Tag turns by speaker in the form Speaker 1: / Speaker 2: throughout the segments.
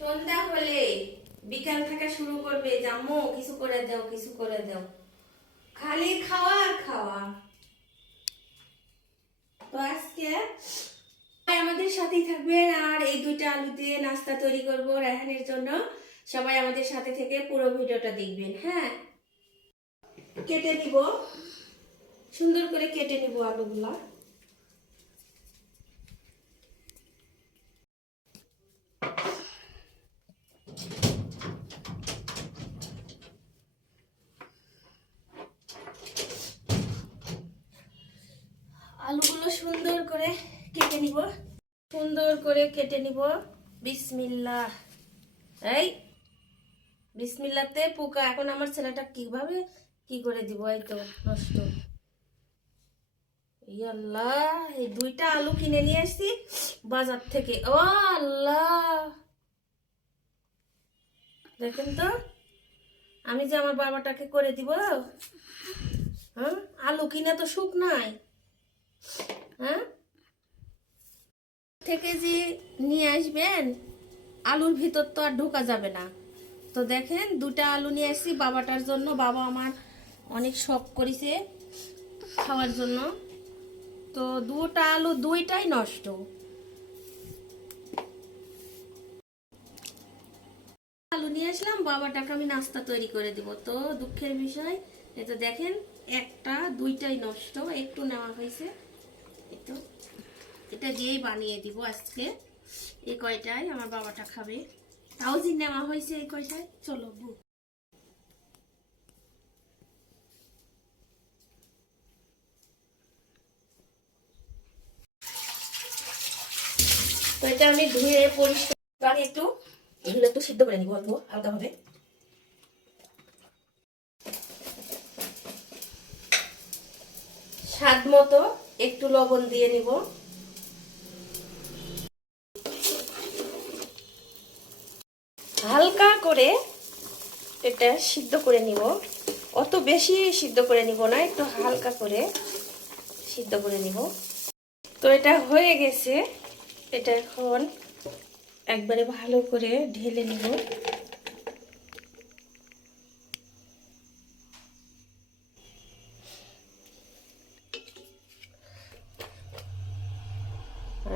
Speaker 1: সন্ধ্যা হলে বিকাল থেকে শুরু করবে জামু কিছু করে দাও, কিছু করে দাও। খালি খাওয়া আর খাওয়া। তো আজকে আমাদের সাথেই থাকবেন, আর এই দুইটা আলু দিয়ে নাস্তা তৈরি করব রায়হানের জন্য। সবাই আমাদের সাথে থেকে পুরো ভিডিওটা দেখবেন হ্যাঁ? কেটে নিব। সুন্দর করে কেটে নিব আলুগুলা। আলুগুলো সুন্দর করে কেটে নিব। সুন্দর করে কেটে নিব। বিসমিল্লাহ। এই, বিসমিল্লাতে পোকা। এখন আমার ছেলেটা কীভাবে কি করে দিব এই তো? নষ্ট। আল্লাহ এই দুইটা আলু কিনে নিয়ে আসছি বাজার থেকে। ও আল্লাহ। দেখেন তো, আমি যে আমার বাবাটাকে করে দিব হ্যাঁ? আলু কিনে তো সুখ নাই। হ্যাঁ? থেকে যে নিয়ে আসবেন, আলুর ভিতর তো আর ঢোকা যাবে না। তো দেখেন, দুটা আলু নিয়ে আসছি, বাবাটার জন্য। বাবা আমার অনেক শখ করেছে খাওয়ার জন্য। তো দুটা আলু, দুইটাই নষ্ট। আলু নিয়ে আসলাম, বাবাটাকে আমি নাস্তা তৈরি করে দিব। তো দুঃখের বিষয় এটা দেখেন, একটা, দুইটাই নষ্ট, একটু নেওয়া হয়েছে। এই তো এটা দিয়েই বানিয়ে দিব আজকে। এই কয়টাই আমার বাবাটা খাবে। তাও যে নেওয়া হয়েছে এই কয়টায়? চলো, বু। তো এটা আমি ধুয়ে পরিষ্কার একটু এগুলো একটু সিদ্ধ করে নিব অল্প স্বাদ মতো একটু লবণ দিয়ে নিব। হালকা করে এটা সিদ্ধ করে নিব। অত বেশি সিদ্ধ করে নিব না, একটু হালকা করে সিদ্ধ করে নিব। তো এটা হয়ে গেছে। এটা এখন একবারে ভালো করে ঢেলে নিব।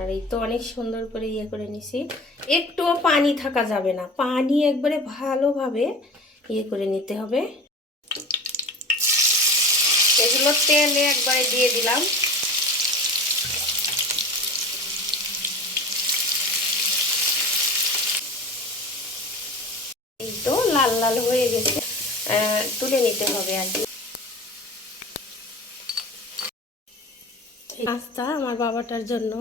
Speaker 1: আর এই তো অনেক সুন্দর করে ইয়ে করে নিছি। একটুও পানি থাকা যাবে না। পানি একবারে ভালোভাবে ইয়ে করে নিতে হবে। এগুলো তেলে একবারে দিয়ে দিলাম। এই তো লাল লাল হয়ে গেছে। তুলে নিতে হবে আর কি। নাস্তা আমার বাবাটার জন্য।